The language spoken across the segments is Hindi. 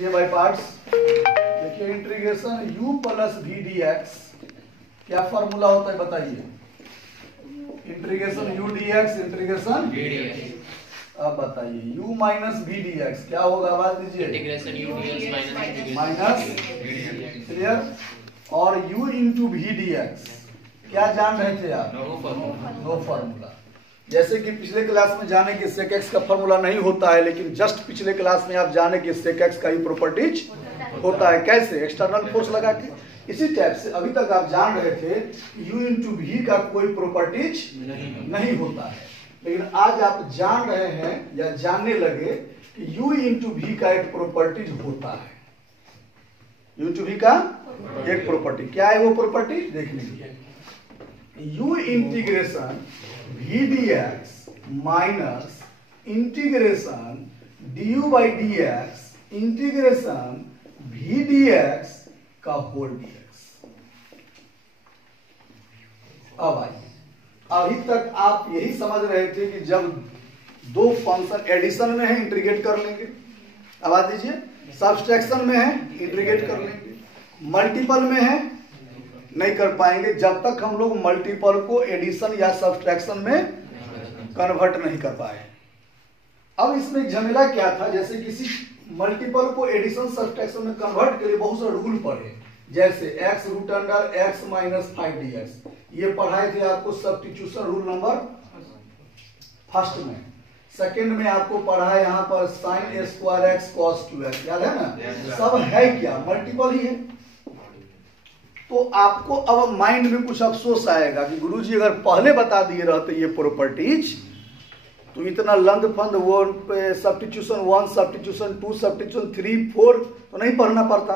लीजिए बाय पार्ट्स। देखिए integration u plus v d x क्या फॉर्मूला होता है बताइए। Integration u dx integration v dx। अब बताइए u minus v d x क्या होगा, आवाज दीजिए। Integration u dx minus clear. और u into v d x क्या जान रहे थे आप? No formula. जैसे कि पिछले क्लास में जाने कि sec x का फॉर्मूला नहीं होता है, लेकिन जस्ट पिछले क्लास में आप जाने कि sec x का ही प्रॉपर्टीज होता है। कैसे? एक्सटर्नल फोर्स लगा के। इसी टाइप से अभी तक आप जान रहे थे कि u इंटू वी का कोई प्रॉपर्टीज नहीं होता है, लेकिन आज आप जान रहे हैं या जानने लगे कि u इंटू वी का एक प्रॉपर्टीज होता है। u इंटू वी का एक प्रॉपर्टी क्या है, वो प्रॉपर्टी देख लीजिए। u integration v d x minus integration d u by d x integration v d x का होल डी एक्स। अब आइए, अभी तक आप यही समझ रहे थे कि जब दो फंक्शन एडिशन में है इंटीग्रेट कर लेंगे, अब आ दीजिए सब्सट्रैक्शन में है इंटीग्रेट कर लेंगे, मल्टीपल में है नहीं कर पाएंगे जब तक हम लोग मल्टीपल को एडिशन या सब्सट्रैक्शन में कन्वर्ट नहीं कर पाए। अब इसमें झमेला क्या था, जैसे किसी मल्टीपल को एडिशन सब्सट्रैक्शन में कन्वर्ट के लिए बहुत सारे रूल पढ़े, जैसे x root under x minus 5dx, ये पढ़ाए थे आपको सब्स्टिट्यूशन रूल नंबर फर्स्ट में। सेकंड में आपको पढ़ा है यहाँ पर sine a square x cos 2x, याद है ना? सब है क्या, मल्टीपल ही है। तो आपको अब माइंड में कुछ अफसोस आएगा कि गुरुजी अगर पहले बता दिए रहते ये प्रॉपर्टीज तो इतना लंद फंद वो सब्स्टिट्यूशन 1 सब्स्टिट्यूशन 2 सब्स्टिट्यूशन 3 4 तो नहीं पढ़ना पड़ता।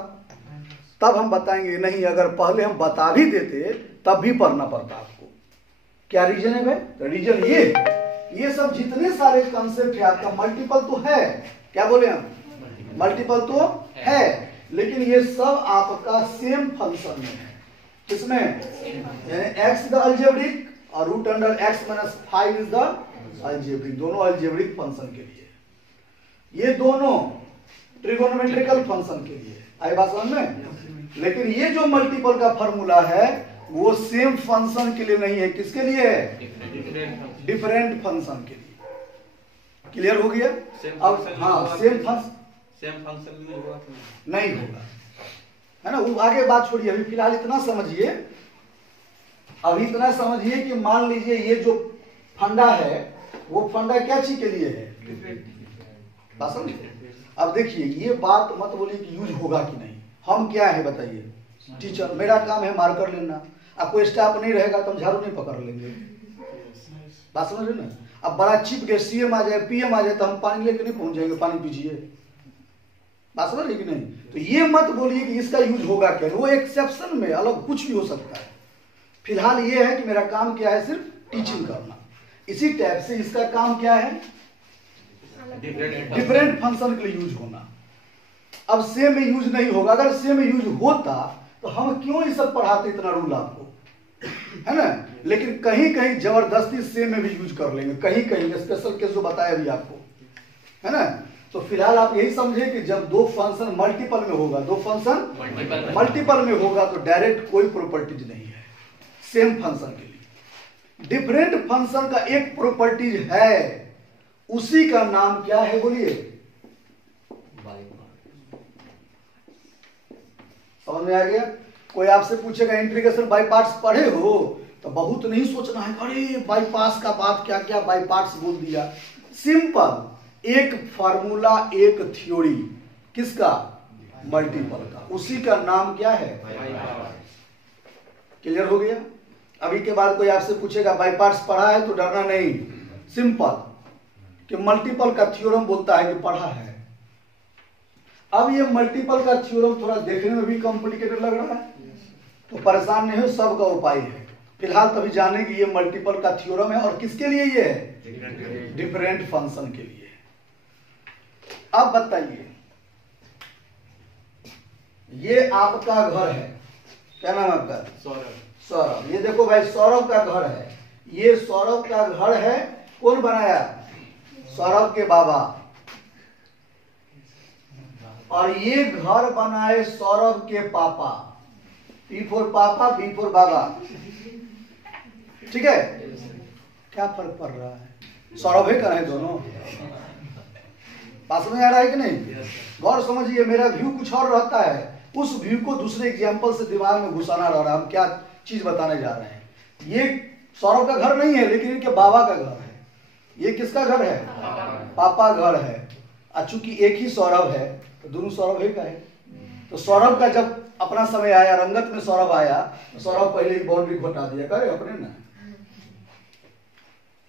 तब हम बताएंगे नहीं, अगर पहले हम बता भी देते तब भी पढ़ना पड़ता आपको। क्या रीजन है भाई? तो रीजन ये सब जितने सारे कंसेप्ट है आपका मल्टीपल तो है, क्या बोले हम, मल्टीपल तो है, लेकिन ये सब आपका सेम फंक्शन में है। किसमें? यानी x द अलजेब्रिक और root under x minus 5 is the algebraic, दोनों अलजेब्रिक फंक्शन के लिए, ये दोनों ट्रिगोनोमेट्रिकल फंक्शन के लिए। आई बात समझ में? लेकिन ये जो मल्टीपल का फॉर्मूला है वो सेम फंक्शन के लिए नहीं है, किसके लिए है? डिफरेंट फंक्शन के लिए। क्लियर हो गया? अब हाँ, सेम फंक्शन नहीं होगा, है ना? वो आगे बात छोड़िए, अभी फिलहाल इतना समझिए, अभी इतना समझिए कि मान लीजिए ये जो फंडा है वो फंडा क्या चीज के लिए है, बात समझिए। अब देखिए ये बात मत बोलिए कि यूज होगा कि नहीं, हम क्या है बताइए, टीचर, मेरा काम है मार्कर लेना, अब कोई स्टाफ नहीं रहेगा तो हम झाड़ू नहीं पकड़ लेंगे, बात समझ रहे ना? अब बड़ा चीफ गेस्ट सीएम आ जाए, पीएम आ जाए तो हम पानी लेके नहीं पहुंच जाएंगे, पानी पीजिए, बात समझ रही कि नहीं? तो ये मत बोलिए कि इसका यूज होगा क्या, वो एक्सेप्शन में अलग कुछ भी हो सकता है। फिलहाल ये है कि मेरा काम क्या है, सिर्फ टीचिंग करना। इसी टाइप से इसका काम क्या है, डिफरेंट फंक्शन के लिए यूज होना। अब सेम में यूज नहीं होगा, अगर सेम में यूज होता तो हम क्यों ये सब पढ़ाते इतना रूल आपको, है ना? लेकिन कहीं कहीं जबरदस्ती सेम में भी यूज कर लेंगे, कहीं कहीं स्पेशल केस जो बताया अभी आपको, है ना? तो फिलहाल आप यही समझे कि जब दो फंक्शन मल्टीपल में होगा, दो फंक्शन मल्टीपल में होगा तो डायरेक्ट कोई प्रॉपर्टीज नहीं है सेम फंक्शन के लिए। डिफरेंट फंक्शन का एक प्रॉपर्टीज है, उसी का नाम क्या है बोलिए? समझ में आ गया? कोई आपसे पूछेगा इंटीग्रेशन बाय पार्ट्स पढ़े हो तो बहुत नहीं सोचना है, अरे बाय पार्ट्स का बात क्या क्या बाय पार्ट्स बोल दिया। सिंपल, एक फार्मूला एक थ्योरी, किसका? मल्टीपल का, उसी का नाम क्या है? क्लियर हो गया? अभी के बाद कोई आपसे पूछेगा बाय पार्ट्स पढ़ा है तो डरना नहीं, सिंपल कि मल्टीपल का थ्योरम बोलता है कि पढ़ा है। अब ये मल्टीपल का थ्योरम थोड़ा देखने में भी कॉम्प्लिकेटेड लग रहा है तो परेशान नहीं हो, सबका उपाय है। फिलहाल तभी जाने कि ये मल्टीपल का थ्योरम है और किसके लिए ये है? डिफरेंट फंक्शन के लिए। अब बताइए, ये आपका घर है, क्या नाम है आपका? सौरभ। ये देखो भाई सौरभ का घर है, ये सौरभ का घर है, कौन बनाया? सौरभ के बाबा। और ये घर बनाए सौरभ के पापा। P फॉर पापा, B फॉर बाबा। ठीक है, क्या फर्क पड़ रहा है? सौरभ है कर है दोनों। बात समझ आ रहा है कि नहीं? गौर समझिए, मेरा व्यू कुछ और रहता है, उस व्यू को दूसरे एग्जाम्पल से दिमाग में घुसाना रह रहा है। हम क्या चीज बताने जा रहे हैं? ये सौरभ का घर नहीं है, लेकिन इनके बाबा का घर है। ये किसका घर है? पापा घर है। चूंकि एक ही सौरभ है तो दोनों सौरभ है का है। तो सौरभ का जब अपना समय आया, रंगत में सौरभ आया, तो सौरभ पहले ही बाउंड्री को हटा दिया, करे अपने ना,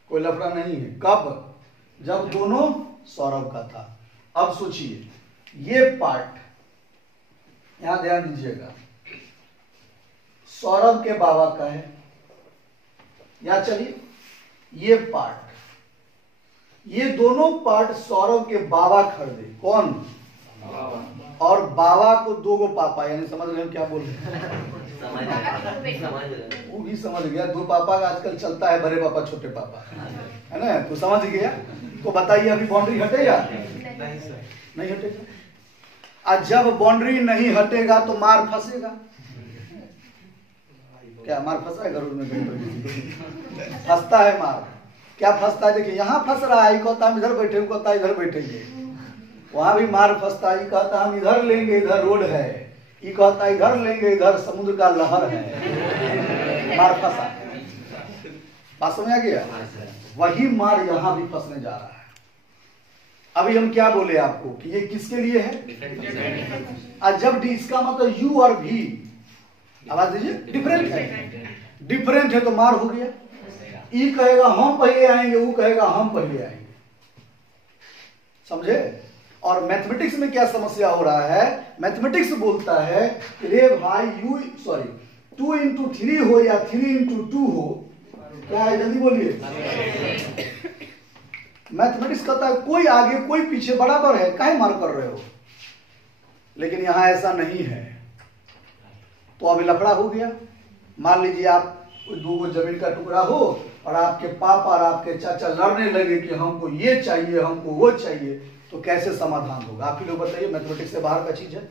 कोई लफड़ा नहीं है। कब? जब दोनों सौरभ का था। अब सोचिए, ये पार्ट यहां ध्यान दीजिएगा, सौरभ के बाबा का है, या चलिए ये पार्ट, ये दोनों पार्ट सौरभ के बाबा खरीदे। कौन? बाबा। और बाबा को दो गो पापा, यानी समझ रहे हो क्या बोल रहे हैं? वो भी समझ गया, दो पापा का आजकल चलता है, बड़े पापा छोटे पापा, है ना? तो समझ गया। तो बताइए अभी बाउंड्री हटेगा? नहीं हटेगा। आज जब बाउंड्री नहीं हटेगा तो मार फंसेगा। क्या मार फंसा है घरों में? फंसता है मार। क्या फंसता है? देखिए यहाँ फंस रहा है, कहता हम इधर बैठे, कहता है इधर बैठेंगे। वहां भी मार फंसता है, कहता हम इधर लेंगे, इधर रोड है, ये कहता है इधर लेंगे, इधर समुद्र का लहर है। मार फंसा। बात समझ आ गया? वही मार यहाँ भी फंसने जा रहा है। अभी हम क्या बोले आपको कि ये किसके लिए है? आज जब इसका मतलब यू और भी, आवाज दीजिए, डिफरेंट है। डिफरेंट है तो मार हो गया। ई कहेगा हम पहले आएंगे, वो कहेगा हम पहले आएंगे। समझे? और मैथमेटिक्स में क्या समस्या हो रहा है? मैथमेटिक्स बोलता है कि रे भाई यू, सॉरी, 2 into 3 हो या 3 into 2 हो, क्या है जल्दी बोलिए। मैथमेटिक्स कहता है कोई आगे कोई पीछे बराबर है, काहे मार कर रहे हो? लेकिन यहां ऐसा नहीं है। तो अभी लफड़ा हो गया। मान लीजिए आप दो जमीन का टुकड़ा हो और आपके पापा और आपके चाचा लड़ने लगे कि हमको ये चाहिए, हमको वो चाहिए, तो कैसे समाधान होगा? आप ही लोग बताइए, मैथमेटिक्स से बाहर का चीज है।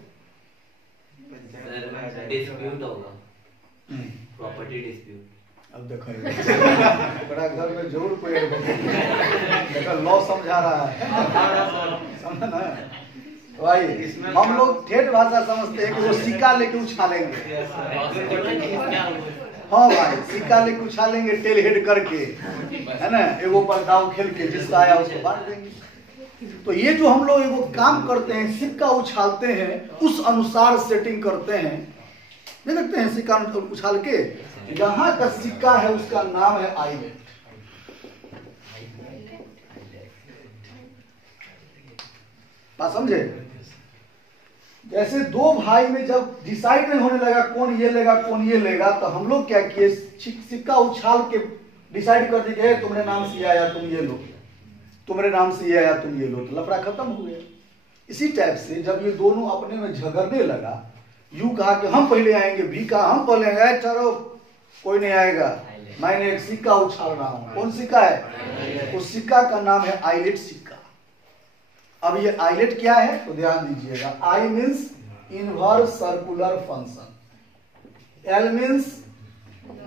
डिस्प्यूट होगा, प्रॉपर्टी डिस्प्यूट। अब देखो बड़ा घर में जरूर कोई देखो लॉ समझा रहा है, समझा ना? भाई हम लोग ठेठ भाषा समझते हैं कि वो सिक्का लेके उछालेंगे। हाँ भाई, सिक्का लेके उछालेंगे टेल हेड करके, है ना? एगो पर दाव खेल के जिसका आया उसको बांट देंगे। तो ये जो हम लोग एगो काम करते हैं, सिक्का उछालते हैं, उस अनुसार सेटिंग करते हैं। नहीं देखते हैं सिक्का उछाल के, यहाँ का सिक्का है उसका नाम है आइलेट। बात समझे? जैसे दो भाई में जब डिसाइड नहीं होने लगा कौन ये लेगा कौन ये लेगा, तो हम लोग क्या किए, सिक्का उछाल के डिसाइड कर दिए तुम्हारे नाम से ये आया तुम ये लो, तुम्हारे नाम से ये आया तुम ये लो, तो लफड़ा खत्म हो गया। इसी टाइप से जब ये दोनों अपने में झगड़ने लगा, यू कहा कि हम पहले आएंगे, बी कहा हम पहले आएंगे, चलो कोई नहीं आएगा, मैंने एक सिक्का उछाल रहा हूं। कौन सिक्का है? उस सिक्का का नाम है आइलेट सिक्का। अब ये आइलेट क्या है तो ध्यान दीजिएगा। I means inverse circular function, L means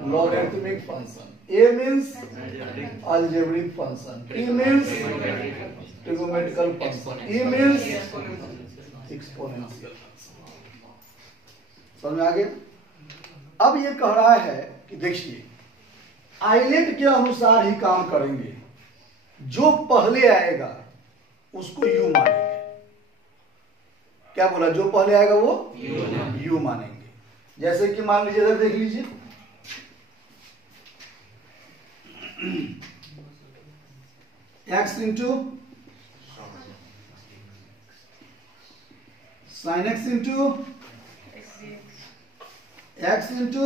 logarithmic function, A means algebraic function, T means trigonometrical function, E means exponential function. समझ में आ गया? अब ये कह रहा है कि देखिए आइलेट के अनुसार ही काम करेंगे, जो पहले आएगा उसको यू मानेंगे। क्या बोला? जो पहले आएगा वो यू मानेंगे। जैसे कि मान लीजिए इधर देख लीजिए, x into sine x into x into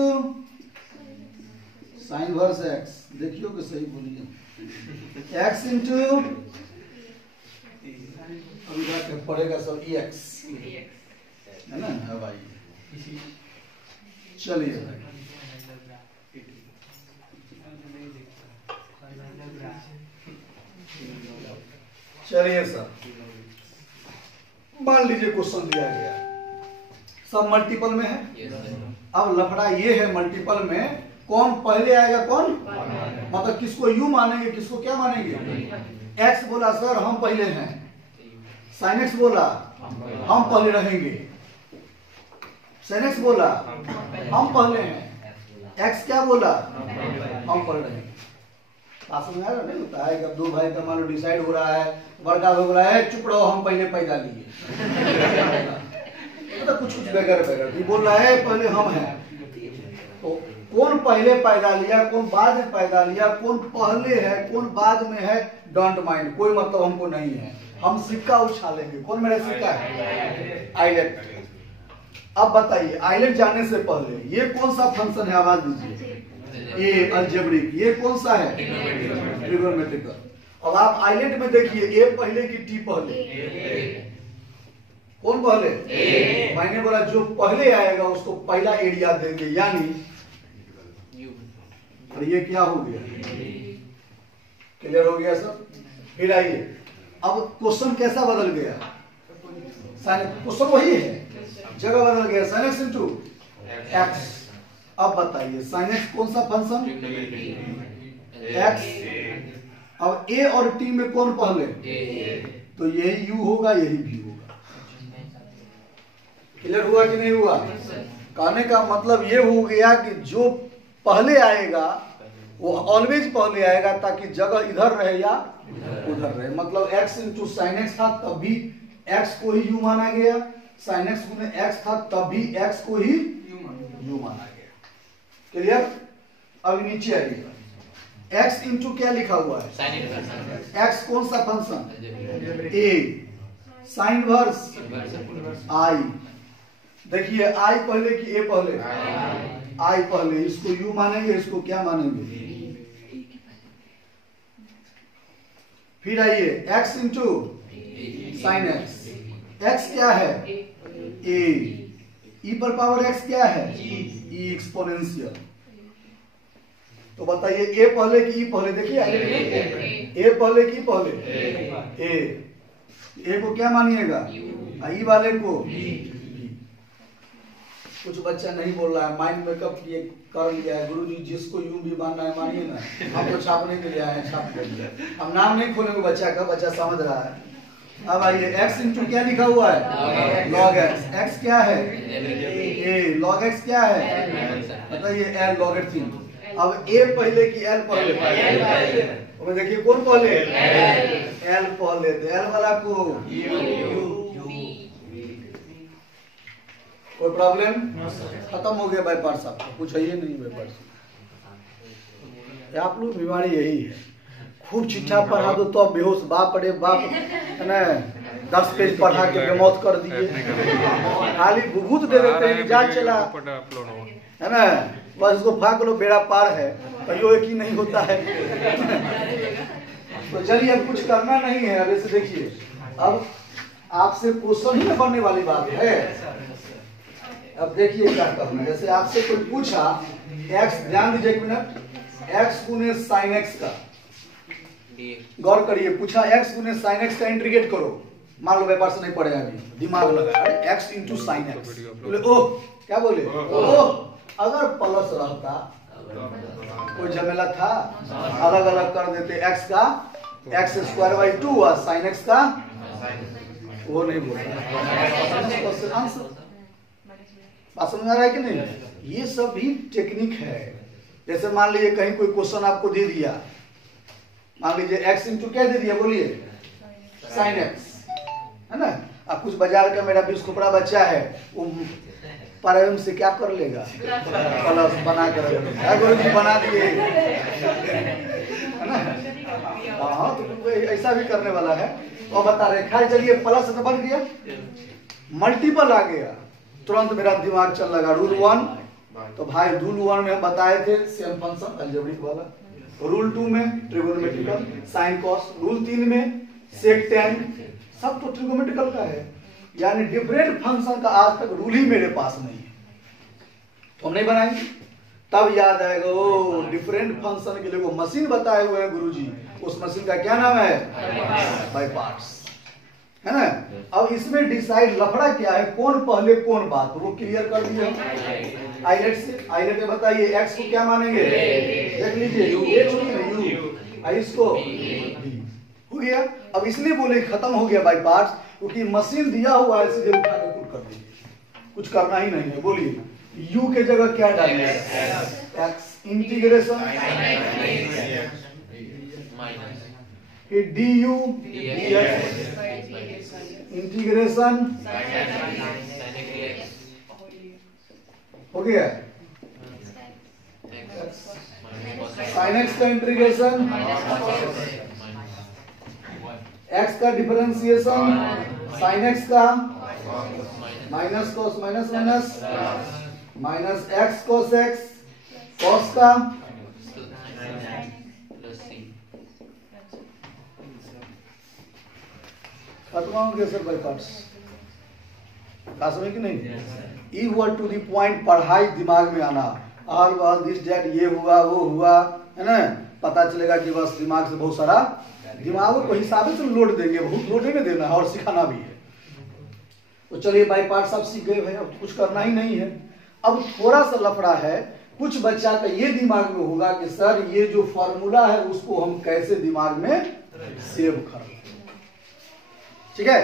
sine verse x, देखियो कि सही बोलिए, x इंटू अभी बात पड़ेगा सब ex, है ना? हाँ भाई, चलिए चलिए सर, मान लीजिए क्वेश्चन दिया गया, सब मल्टीपल में है। अब लफड़ा ये है, मल्टीपल में कौन पहले आएगा, कौन मतलब किसको यू मानेंगे, किसको क्या मानेंगे। एक्स बोला सर हम पहले हैं, साइन एक्स बोला हम पहले रहेंगे, साइन एक्स बोला हम पहले हैं, एक्स क्या बोला हम पहले रहेंगे। पास में नहीं होता है कि अब दो भाई का मान लो डिसाइड हो रहा है, बड़का भाई बोला है चुप रहो हम पहले पैदा लिए मतलब कुछ बगैर बगैर बोल रहा है पहले हम हैं। तो कौन पहले पैदा लिया, कौन बाद में पैदा लिया, कौन पहले है कौन बाद में है, डोंट माइंड, कोई मतलब हमको नहीं है। हम सिक्का उछालेंगे। कौन मेरा सिक्का है, आइलेट। अब बताइए आइलेट जाने से पहले ये कौन सा फंक्शन है, आवाज दीजिए। ए अलजेब्रिक, ये कौन सा है, ट्रिगोनोमेट्रिकल। अब आप आइलेट में देखिए ए पहले की टी पहले, कौन पहले, मैंने बोला जो पहले आएगा उसको पहला एरिया देंगे, यानी और ये क्या हो गया, क्लियर हो गया सब। फिर आइए अब क्वेश्चन कैसा बदल गया, क्वेश्चन वही है, जगह बदल गया, sin x इंटू एक्स। अब बताइए sin x कौन सा फंक्शन, x। अब a और t में कौन पहले, तो यही u होगा यही v होगा। क्लियर हुआ कि नहीं हुआ। कहने का मतलब ये हो गया कि जो पहले आएगा वो ऑलवेज पहले आएगा, ताकि जगह इधर रहे या उधर रहे। मतलब x इंटू साइन एक्स था तब भी x को ही u माना गया, साइन एक्स गुने x था तब भी x को ही u माना गया। क्लियर। अब नीचे आइए, x इंटू क्या लिखा हुआ है, x कौन सा फंक्शन, a, साइन वर्स i। देखिए i पहले कि a पहले, i पहले, इसको u मानेंगे, इसको क्या मानेंगे। फिर आइए x into sine x, x क्या है a, e पर पावर x क्या है e एक्सपोनेंशियल। तो बताइए a पहले कि e पहले, देखिए a पहले कि पहले, a को क्या मानिएगा, e वाले को b। कुछ बच्चा नहीं बोल रहा है, माइंड मेकअप ये कर लिया है, गुरुजी जिसको यूं भी मानना है मानिए ना, हम तो छापने के लिए आए हैं, छाप देंगे। हम नाम नहीं खोलेंगे बच्चा का, बच्चा समझ रहा है। अब आइए x इंटू क्या लिखा हुआ है, log x, x क्या है a, log x क्या है, मतलब ये l लॉगरिथम। अब a पहले कि l पहले, अब देखिए कौन पहले, l पहले, तो l वाला को u। कोई प्रॉब्लम, खत्म हो गया बाय पार्ट्स, आपको कुछ है ये नहीं बाय पार्ट्स। आप लोग बीमारी यही है, खूब चिट्ठा पढ़ा दो तो अब बेहोश बाप रे बाप है ना, 10 पेज पढ़ा के बेमौत कर दिए, खाली भूत दे देते हैं, जाल चला है ना, बस इसको फाक लो बेड़ा पार है, कहियो एक ही नहीं होता है। तो चलिए अब कुछ करना नहीं है। अब ऐसे देखिए, अब आपसे क्वेश्चन ही बनने वाली बात है। अब देखिए क्या करना है, जैसे आपसे कोई पूछा x, ध्यान दीजिए एक मिनट, x गुने साइन x का, गौर करिए, पूछा x गुने साइन x का इंटीग्रेट करो, मान लो व्यापार से नहीं पढ़े अभी, दिमाग लगा x इंटू साइन एक्स, बोले ओह, क्या बोले ओह, अगर प्लस रहता कोई झमेला था, अलग अलग कर देते, x का x स्क्वायर बाई 2 और साइन x का, वो नहीं बोलता। आंसर बात समझ आ रहा है कि नहीं। ये सब भी टेक्निक है। जैसे मान लीजिए कहीं कोई क्वेश्चन आपको दे दिया, मान लीजिए x इंटू क्या दे दिया, बोलिए साइन एक्स, है ना। अब कुछ बाजार का मेरा 20 खोपड़ा बच्चा है, वो प्राइम से क्या कर लेगा, प्लस बना कर गुरुजी बना दिए, है ना। हाँ तो ऐसा भी करने वाला है। और बता रहे खाली, चलिए प्लस तो बन गया, मल्टीपल आ गया, तुरंत मेरा दिमाग चल लगा रूल 1। तो भाई रूल 1 में हम बताए थे सेम फंक्शन अलजेब्रिक वाला, रूल 2 में ट्रिगोनोमेट्रिकल साइन कॉस, रूल 3 में सेक टेन, सब तो ट्रिगोनोमेट्रिकल का है। यानी डिफरेंट फंक्शन का आज तक रूल ही मेरे पास नहीं है, तो हम नहीं बनाएंगे। तब याद आएगा ओ डिफरेंट फंक्शन के लिए वो मशीन बताए हुए हैं गुरुजी, उस मशीन का क्या नाम है, बाय पार्ट्स। है ना। अब इसमें डिसाइड लफड़ा क्या है, कौन पहले कौन बात, वो क्लियर कर दिए हम आइलेट से। आइलेट में बताइए एक्स को क्या मानेंगे, देख लीजिए यू, इसको बी हो गया। अब इसलिए बोले खत्म हो गया बाय पार्ट्स, क्योंकि मशीन दिया हुआ है, सीधे उठा के पुट कर दीजिए, कुछ करना ही नहीं है। बोलिए u के जगह क्या डालेंगे, x इंटीग्रेशन फिर du dx इंटीग्रेशन हो गया, sin x का इंटीग्रेशन, x का डिफरेंशिएशन, sin x का minus cos minus minus minus x cos x, cos का खत्म हो गया सर बाय पार्ट्स, समझ कि नहीं। इक्वल टू द पॉइंट पढ़ाई दिमाग में आना, ऑल वाल दिस डेट, ये हुआ वो हुआ, है ना, पता चलेगा कि बस दिमाग से बहुत सारा, दिमाग को हिसाब से लोड देंगे, बहुत लोड नहीं देना है और सिखाना भी है। तो चलिए बाय पार्ट्स आप सीख गए भाई, अब कुछ करना ही नहीं है। अब थोड़ा सा लफड़ा है, कुछ बच्चा का ये दिमाग में होगा कि सर ये जो फॉर्मूला है उसको हम कैसे दिमाग में सेव कर लें, ठीक है।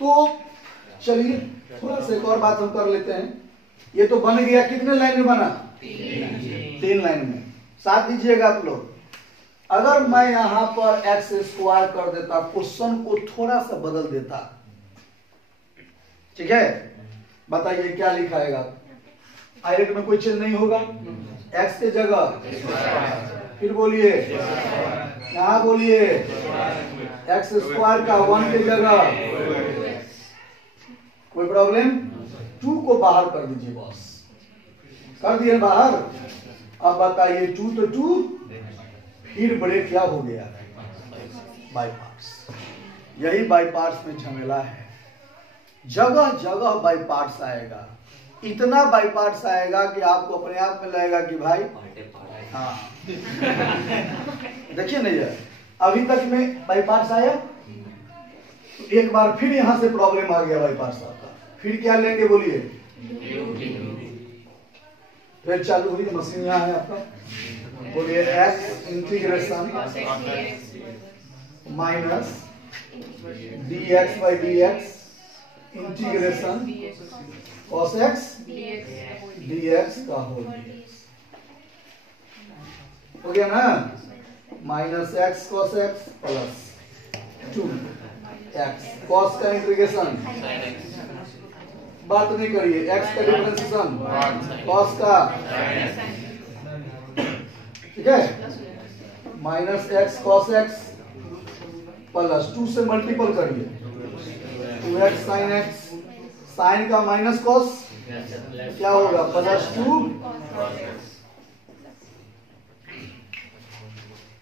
तो चलिए थोड़ा सा एक और बात हम कर लेते हैं। ये तो बन गया, कितने लाइन में बना, 3 लाइन में। साथ दीजिएगा आप लोग, अगर मैं यहां पर एक्स स्क्वायर कर देता, क्वेश्चन को थोड़ा सा बदल देता, ठीक है, बताइए क्या लिखाएगा, आयरेट में कोई चेंज नहीं होगा, एक्स के जगह, फिर बोलिए यहां बोलिए एक्स स्क्वायर का 1 की जगह, कोई प्रॉब्लम, 2 को बाहर कर दीजिए, बस कर दिए बाहर। अब बताइए 2 तो 2, फिर ब्रेक क्या हो गया, बाय पार्ट्स। यही बाय पार्ट्स में झमेला है, जगह जगह बाय पार्ट्स आएगा, इतना बाय पार्ट्स आएगा कि आपको अपने आप में लगेगा कि भाई हाँ देखिए नहीं यार, अभी तक में बाय पार्ट्स आया, तो एक बार फिर यहां से प्रॉब्लम आ गया बाय पार्ट्स आपका, फिर क्या लेंगे बोलिए, फिर चालू हुई मशीन यहाँ है आपका, बोलिए x integration minus dx by dx integration cos x dx का हो गया ना, minus x cos x plus 2x cos का इंटीग्रेशन, बात नहीं करिए, x का डिफरेंशिएशन cos का, ठीक है, minus x cos x plus 2 से मल्टीपल करिए, 2x sin x, साइन का माइनस cos क्या होगा, प्लस 2।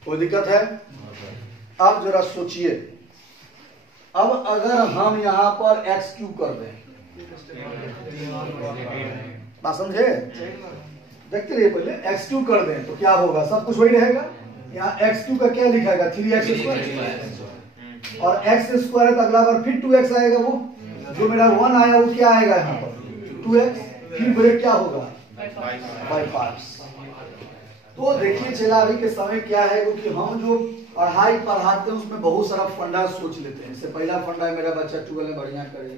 कोई दिक्कत है। अब जरा सोचिए, अब अगर हम यहां पर एक्स क्यू कर दें, बात समझे, देखते रहिए, पहले एक्स क्यू कर दें तो क्या होगा, सब कुछ वही रहेगा। यहाँ एक्स क्यू का क्या लिखाएगा, 3x स्क्वायर, और एक्स स्क्वायर तो अगला बार फिर 2x आएगा, वो जो मेरा 1 आया वो क्या आएगा यहाँ पर 2x, फिर ब्रेक क्या होगा, बाय पार्ट्स। तो देखिए चला अभी के समय क्या है, क्योंकि हम जो पढ़ाई पढ़ाते हैं उसमें बहुत सारा फंडा सोच लेते हैं। इससे पहला फंडा है मेरा बच्चा 12 में बढ़िया करे,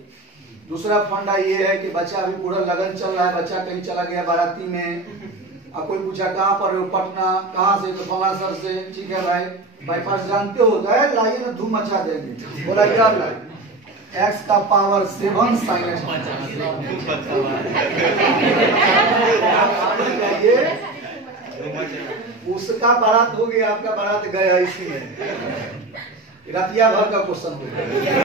दूसरा फंडा ये है कि बच्चा अभी पूरा लगन चल रहा है, बच्चा कहीं चला गया बाराती में, और कोई पूछा कहाँ पर हो, पटना, कहाँ से, तो फला सर से, ठीक है भाई, बाईपास जानते हो, गए लाइए ना, धूम मचा देंगे, बोला यार लाइए एक्स का पावर 7 sin x, उसका बारात हो गया, आपका बारात गया, इसी में रतिया भर का क्वेश्चन हो गया।